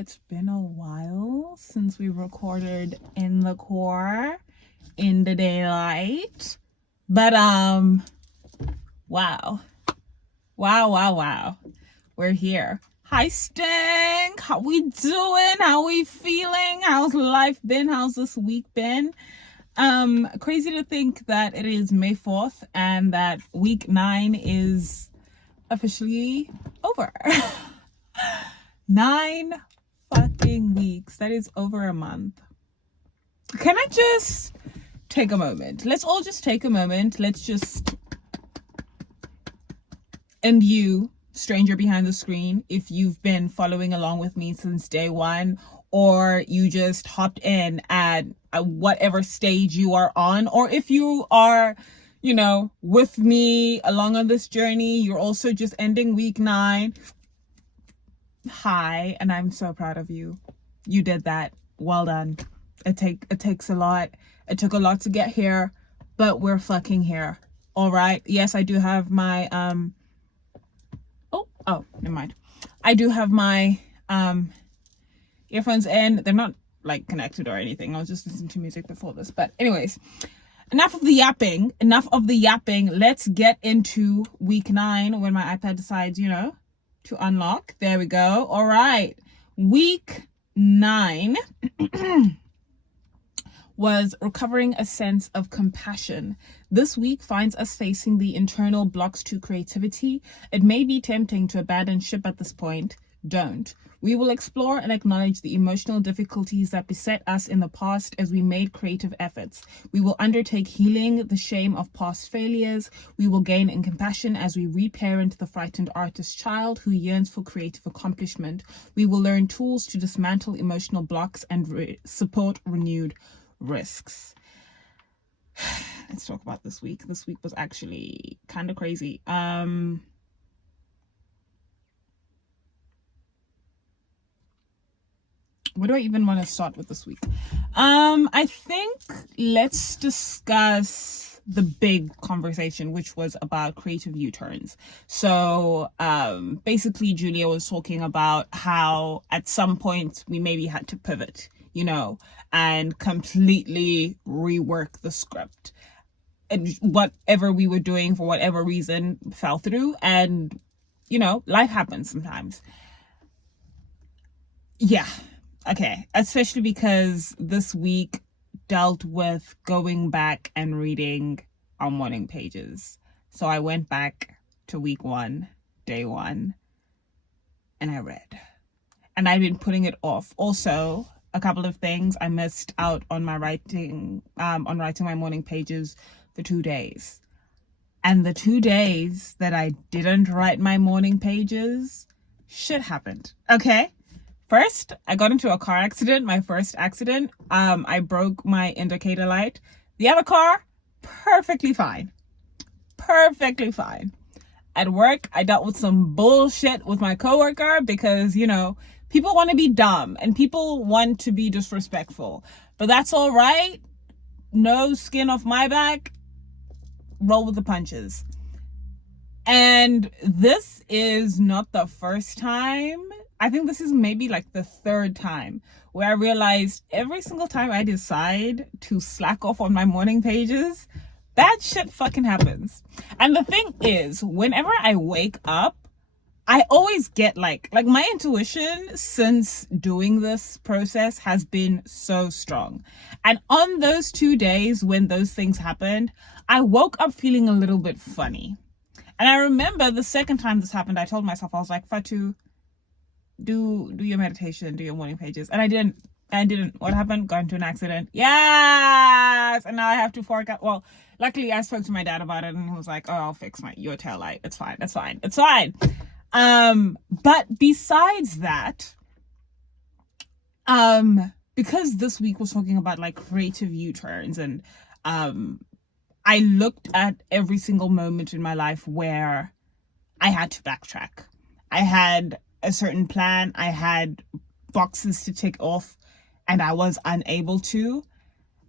It's been a while since we recorded in the core, in the daylight. But wow. Wow. We're here. Hi Stink. How we doing? How we feeling? How's life been? How's this week been? Crazy to think that it is May 4th and that week 9 is officially over. 9 fucking weeks. That is over a month. Can I just take a moment? Let's all just take a moment. Let's just, and you, stranger behind the screen, if you've been following along with me since day one, or you just hopped in at whatever stage you are on, or if you are, with me along on this journey, you're also just ending week 9. Hi, and I'm so proud of you. You did that. Well done. It takes a lot. It took a lot to get here, but we're fucking here. All right. Yes, I do have my oh, never mind. I do have my earphones in. They're not like connected or anything. I was just listening to music before this. But anyways, enough of the yapping. Let's get into week 9 when my iPad decides, to unlock. There we go. All right. Week 9 was recovering a sense of compassion. This week finds us facing the internal blocks to creativity. It may be tempting to abandon ship at this point. Don't. We will explore and acknowledge the emotional difficulties that beset us in the past as we made creative efforts. We will undertake healing the shame of past failures. We will gain in compassion as we reparent the frightened artist child who yearns for creative accomplishment. We will learn tools to dismantle emotional blocks and support renewed risks. Let's talk about this week. This week was actually kind of crazy. Where do I even want to start with this week? I think let's discuss the big conversation, which was about creative U-turns. So basically Julia was talking about how at some point we maybe had to pivot, and completely rework the script. And whatever we were doing for whatever reason fell through, and life happens sometimes. Yeah. Okay, especially because this week dealt with going back and reading our morning pages. So I went back to week 1, day 1, and I read. And I've been putting it off. Also, a couple of things. I missed out on my writing my morning pages for 2 days. And the 2 days that I didn't write my morning pages, shit happened. Okay? First, I got into a car accident, my first accident. I broke my indicator light. The other car, perfectly fine. At work, I dealt with some bullshit with my coworker because, people want to be dumb and people want to be disrespectful. But that's all right. No skin off my back. Roll with the punches. And this is not the first time. I think this is maybe like the 3rd time where I realized every single time I decide to slack off on my morning pages, that shit fucking happens. And the thing is, whenever I wake up, I always get like my intuition since doing this process has been so strong. And on those 2 days when those things happened, I woke up feeling a little bit funny. And I remember the second time this happened, I told myself, I was like, Fatu, do your meditation, do your morning pages. And I didn't. What happened? Got into an accident. Yes! And now I have to fork out. Well, luckily I spoke to my dad about it and he was like, oh, I'll fix your tail light. It's fine. But besides that, because this week was talking about like creative U-turns, and I looked at every single moment in my life where I had to backtrack. I had a certain plan, I had boxes to tick off, and I was unable to.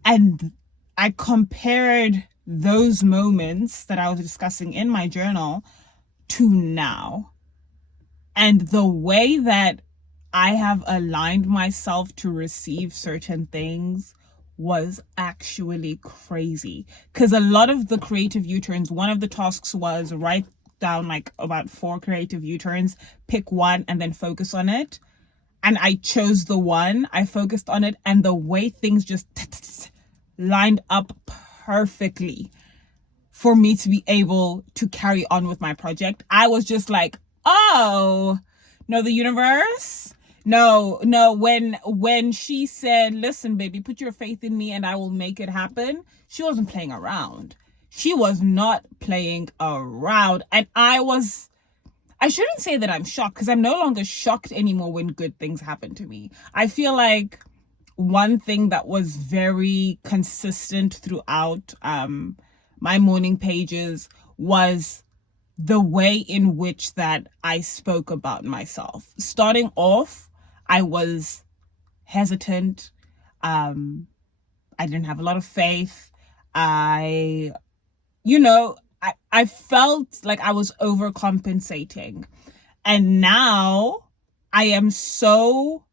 And I compared those moments that I was discussing in my journal to now. And the way that I have aligned myself to receive certain things was actually crazy. Because a lot of the creative U-turns, one of the tasks was write down like about 4 creative U-turns, pick one and then focus on it. And I chose the one, I focused on it, and the way things just lined up perfectly for me to be able to carry on with my project. I was just like, oh, no, the universe. No, when she said, listen, baby, put your faith in me and I will make it happen, she wasn't playing around. She was not playing around. And I shouldn't say that I'm shocked, because I'm no longer shocked anymore when good things happen to me. I feel like one thing that was very consistent throughout my morning pages was the way in which that I spoke about myself. Starting off, I was hesitant. I didn't have a lot of faith. I felt like I was overcompensating. And now I am so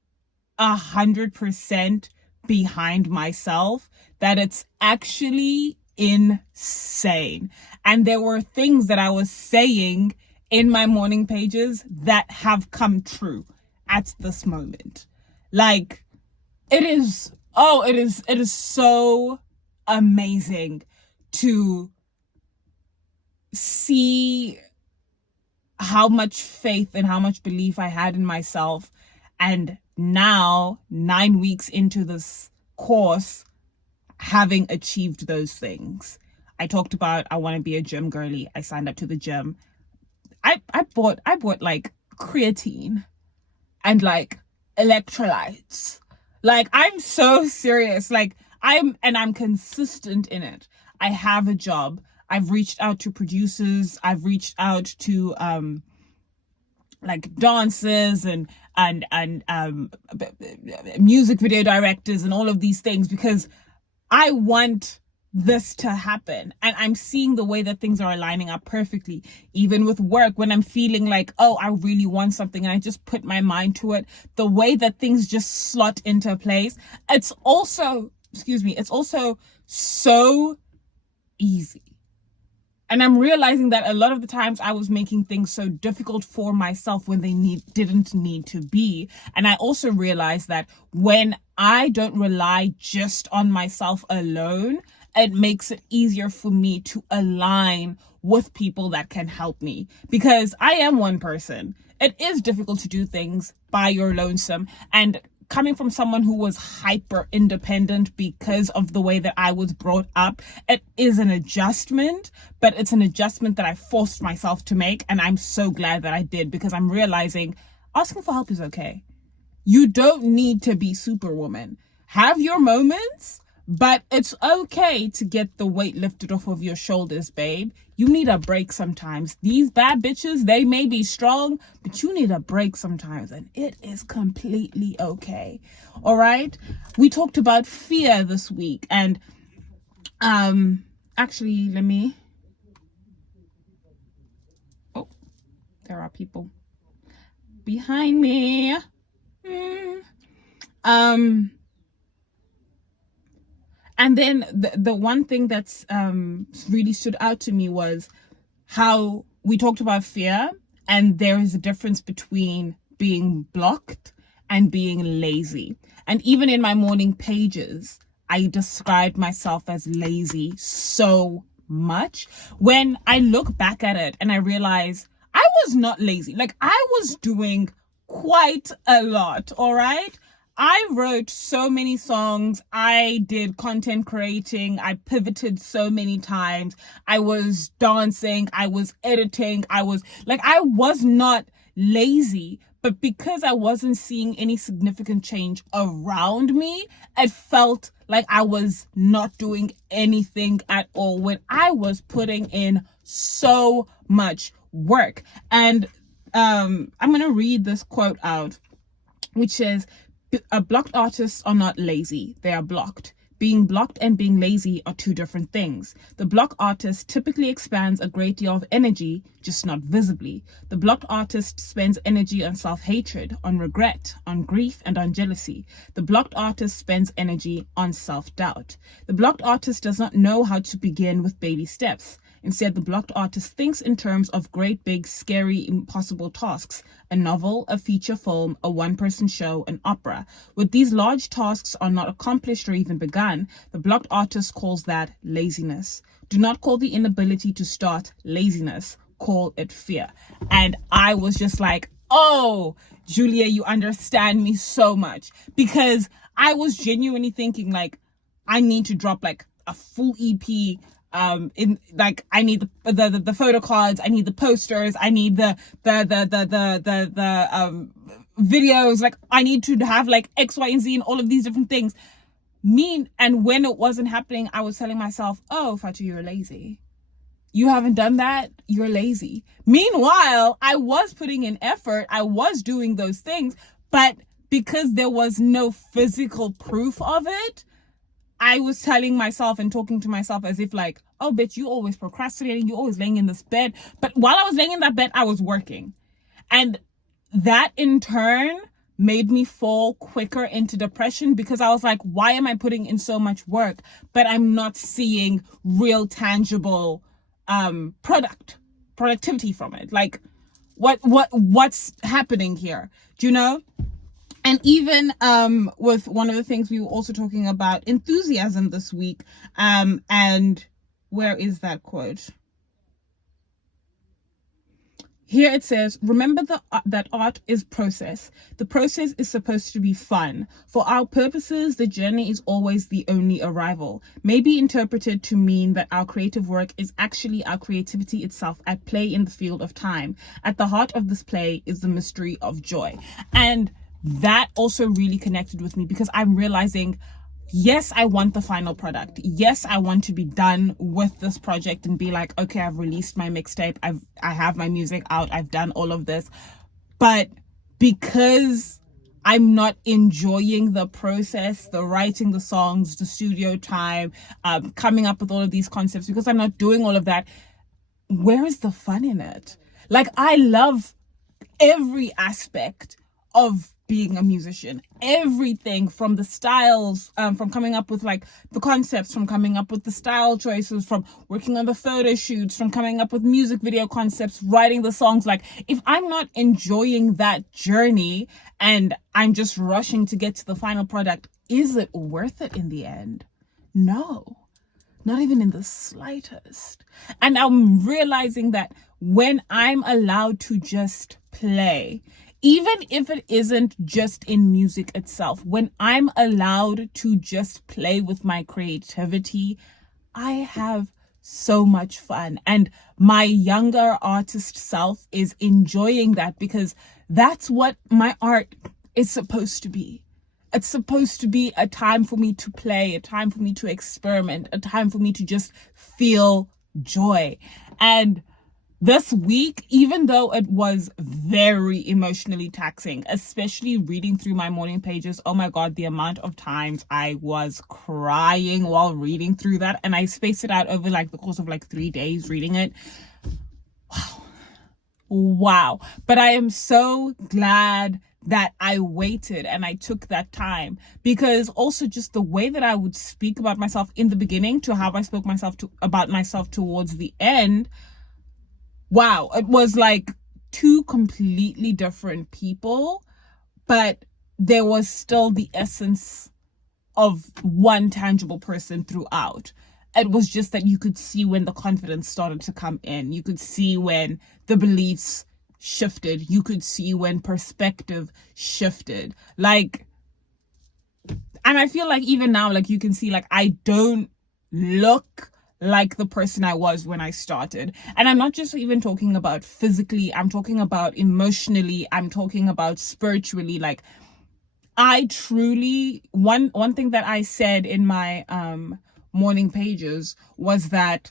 100% behind myself that it's actually insane. And there were things that I was saying in my morning pages that have come true at this moment. Like, it is so amazing to see how much faith and how much belief I had in myself. And now, 9 weeks into this course, having achieved those things. I talked about I want to be a gym girly. I signed up to the gym. I bought like creatine and like electrolytes. Like, I'm so serious. Like, I'm consistent in it. I have a job. I've reached out to producers. I've reached out to like dancers and music video directors and all of these things, because I want this to happen. And I'm seeing the way that things are lining up perfectly. Even with work, when I'm feeling like, oh, I really want something and I just put my mind to it, the way that things just slot into place. It's also so easy. And I'm realizing that a lot of the times I was making things so difficult for myself when they didn't need to be. And I also realized that when I don't rely just on myself alone, it makes it easier for me to align with people that can help me. Because I am one person. It is difficult to do things by your lonesome. And coming from someone who was hyper independent because of the way that I was brought up, it is an adjustment, but it's an adjustment that I forced myself to make. And I'm so glad that I did, because I'm realizing asking for help is okay. You don't need to be Superwoman. Have your moments, but it's okay to get the weight lifted off of your shoulders, babe. You need a break sometimes. These bad bitches, they may be strong, but you need a break sometimes, and it is completely okay. All right? We talked about fear this week, and actually, oh, there are people behind me. And then the one thing that's really stood out to me was how we talked about fear, and there is a difference between being blocked and being lazy. And even in my morning pages, I described myself as lazy so much. When I look back at it and I realize I was not lazy. Like, I was doing quite a lot, all right? I wrote so many songs. I did content creating. I pivoted so many times. I was dancing. I was editing. I was not lazy, but because I wasn't seeing any significant change around me, it felt like I was not doing anything at all when I was putting in so much work. And I'm going to read this quote out, which says, blocked artists are not lazy. They are blocked. Being blocked and being lazy are two different things. The block artist typically expends a great deal of energy, just not visibly. The blocked artist spends energy on self-hatred, on regret, on grief, and on jealousy. The blocked artist spends energy on self-doubt. The blocked artist does not know how to begin with baby steps. Instead, the blocked artist thinks in terms of great, big, scary, impossible tasks. A novel, a feature film, a one-person show, an opera. When these large tasks are not accomplished or even begun, the blocked artist calls that laziness. Do not call the inability to start laziness. Call it fear. And I was just like, oh, Julia, you understand me so much. Because I was genuinely thinking like, I need to drop like a full EP. In like, I need the photo cards, I need the posters, I need the videos, like I need to have like X, Y, and Z and all of these different things. And when it wasn't happening, I was telling myself, oh, Fatu, you're lazy. You haven't done that, you're lazy. Meanwhile, I was putting in effort, I was doing those things, but because there was no physical proof of it, I was telling myself and talking to myself as if like, oh, bitch, you always procrastinating. You always laying in this bed. But while I was laying in that bed, I was working. And that in turn made me fall quicker into depression because I was like, why am I putting in so much work, but I'm not seeing real tangible productivity from it? Like what's happening here? Do you know? And even with one of the things we were also talking about enthusiasm this week, and where is that quote? Here it says, remember that art is process. The process is supposed to be fun. For our purposes, the journey is always the only arrival. May be interpreted to mean that our creative work is actually our creativity itself at play in the field of time. At the heart of this play is the mystery of joy. And that also really connected with me because I'm realizing, yes, I want the final product. Yes, I want to be done with this project and be like, okay, I've released my mixtape. I have my music out. I've done all of this. But because I'm not enjoying the process, the writing the songs, the studio time, coming up with all of these concepts, because I'm not doing all of that, where is the fun in it? Like, I love every aspect of being a musician, everything from the styles, from coming up with like the concepts, from coming up with the style choices, from working on the photo shoots, from coming up with music video concepts, writing the songs. Like, if I'm not enjoying that journey and I'm just rushing to get to the final product, is it worth it in the end? No, not even in the slightest. And I'm realizing that when I'm allowed to just play, even if it isn't just in music itself, when I'm allowed to just play with my creativity, I have so much fun. And my younger artist self is enjoying that because that's what my art is supposed to be. It's supposed to be a time for me to play, a time for me to experiment, a time for me to just feel joy. And this week, even though it was very emotionally taxing, especially reading through my morning pages, oh my God, the amount of times I was crying while reading through that. And I spaced it out over like the course of like 3 days reading it. Wow. But I am so glad that I waited and I took that time, because also just the way that I would speak about myself in the beginning to how I spoke about myself towards the end. Wow, it was like two completely different people, but there was still the essence of one tangible person throughout. It was just that you could see when the confidence started to come in. You could see when the beliefs shifted. You could see when perspective shifted. Like, and I feel like even now, like you can see, like I don't look like the person I was when I started. And I'm not just even talking about physically, I'm talking about emotionally, I'm talking about spiritually. Like, I truly, one thing that I said in my morning pages was that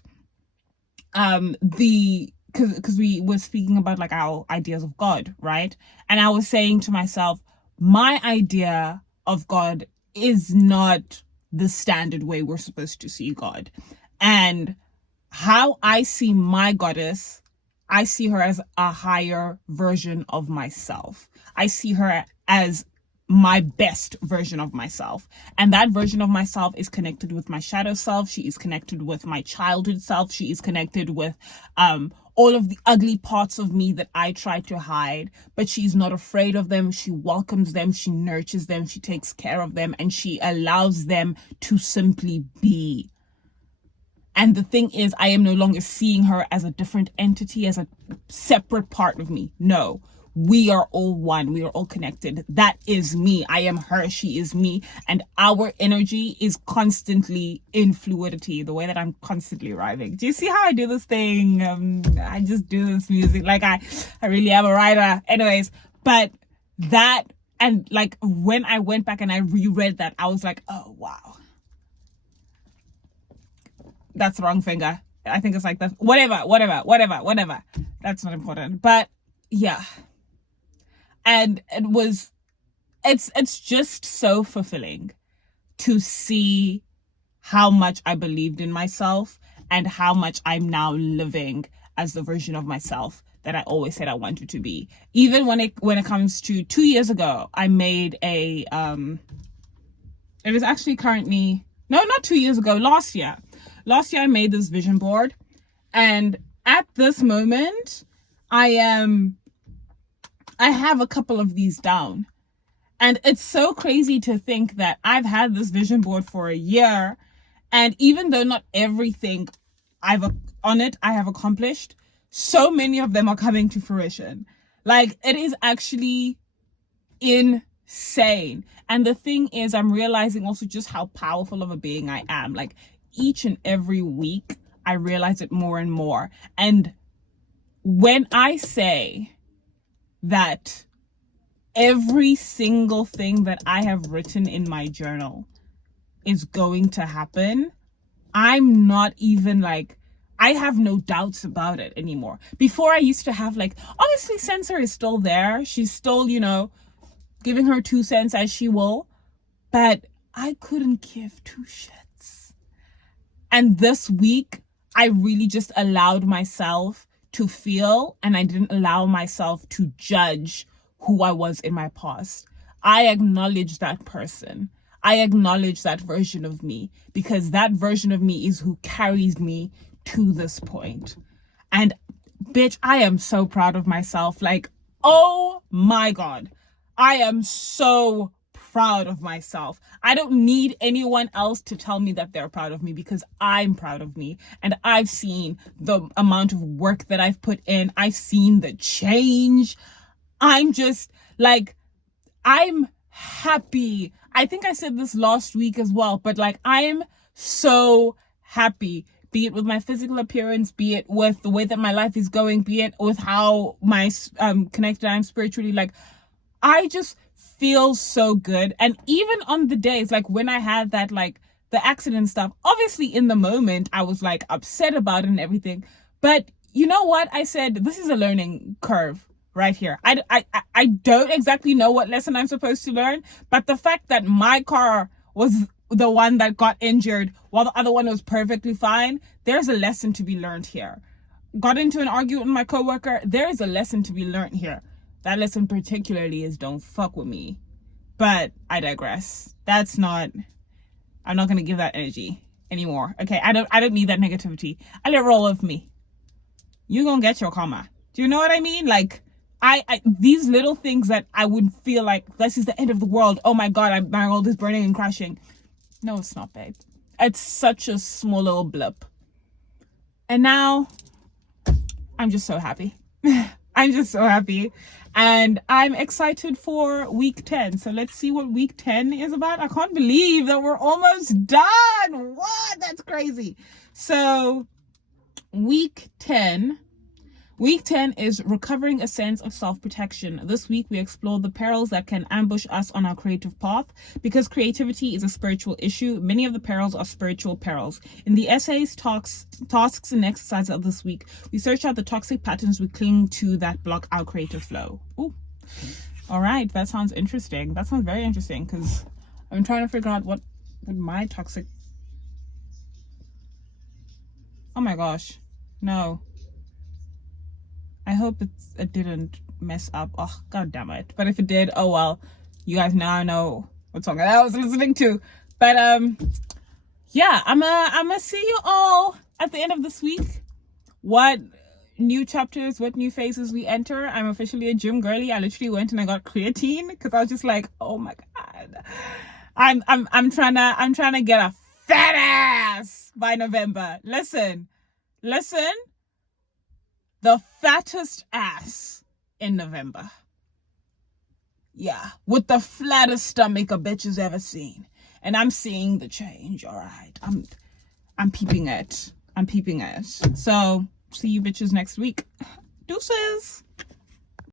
because we were speaking about like our ideas of God, right? And I was saying to myself, my idea of God is not the standard way we're supposed to see God. And how I see my goddess, I see her as a higher version of myself. I see her as my best version of myself. And that version of myself is connected with my shadow self. She is connected with my childhood self. She is connected with all of the ugly parts of me that I try to hide, but she's not afraid of them. She welcomes them. She nurtures them. She takes care of them, and she allows them to simply be. And the thing is, I am no longer seeing her as a different entity, as a separate part of me. No, we are all one. We are all connected. That is me. I am her. She is me. And our energy is constantly in fluidity, the way that I'm constantly arriving. Do you see how I do this thing? I just do this music. Like I really am a writer. Anyways, but that, and like when I went back and I reread that, I was like, oh, wow. That's the wrong finger. I think it's like that. Whatever. That's not important. But yeah. And it's just so fulfilling to see how much I believed in myself and how much I'm now living as the version of myself that I always said I wanted to be. Even when it comes to 2 years ago, I made it was actually not 2 years ago, last year. Last year I made this vision board, and at this moment I have a couple of these down. And it's so crazy to think that I've had this vision board for a year, and even though not everything I have accomplished, so many of them are coming to fruition. Like, it is actually insane. And the thing is, I'm realizing also just how powerful of a being I am. Like, each and every week, I realize it more and more. And when I say that every single thing that I have written in my journal is going to happen, I'm not even like, I have no doubts about it anymore. Before, I used to have like, obviously Censor is still there. She's still, giving her 2 cents as she will. But I couldn't give 2 shits. And this week, I really just allowed myself to feel, and I didn't allow myself to judge who I was in my past. I acknowledge that person. I acknowledge that version of me, because that version of me is who carries me to this point. And bitch, I am so proud of myself. Like, oh my God, I am so proud of myself. I don't need anyone else to tell me that they're proud of me, because I'm proud of me. And I've seen the amount of work that I've put in. I've seen the change. I'm just like, I'm happy. I think I said this last week as well, but like, I'm so happy, be it with my physical appearance, be it with the way that my life is going, be it with how my connected I am spiritually. Like, I just feel so good. And even on the days like when I had that, like the accident stuff, obviously in the moment I was like upset about it and everything, but you know what, I said, this is a learning curve right here. I don't exactly know what lesson I'm supposed to learn, but the fact that my car was the one that got injured while the other one was perfectly fine, there's a lesson to be learned here. Got into an argument with my coworker, there is a lesson to be learned here. That lesson particularly is don't fuck with me. But I digress. I'm not going to give that energy anymore. Okay, I don't need that negativity. I let roll with me. You're going to get your karma. Do you know what I mean? Like, I these little things that I would feel like this is the end of the world. Oh my God, my world is burning and crashing. No, it's not, babe. It's such a small little blip. And now I'm just so happy. I'm just so happy. And I'm excited for week 10. So let's see what week 10 is about. I can't believe that we're almost done. What? That's crazy. So week 10 is recovering a sense of self-protection. This week, we explore the perils that can ambush us on our creative path. Because creativity is a spiritual issue, many of the perils are spiritual perils. In the essays, tasks, and exercises of this week, we search out the toxic patterns we cling to that block our creative flow. Ooh. All right, that sounds interesting. That sounds very interesting, because I'm trying to figure out what with my toxic. Oh my gosh, no. I hope it didn't mess up. Oh, god damn it. But if it did, oh well. You guys now know what song I was listening to. But yeah, I'm gonna see you all at the end of this week. What new chapters, what new phases we enter. I'm officially a gym girly. I literally went and I got creatine because I was just like, oh my god. I'm trying to get a fat ass by November. Listen. The fattest ass in November. Yeah, with the flattest stomach a bitch has ever seen. And I'm seeing the change, all right. I'm peeping it. So, see you bitches next week. Deuces.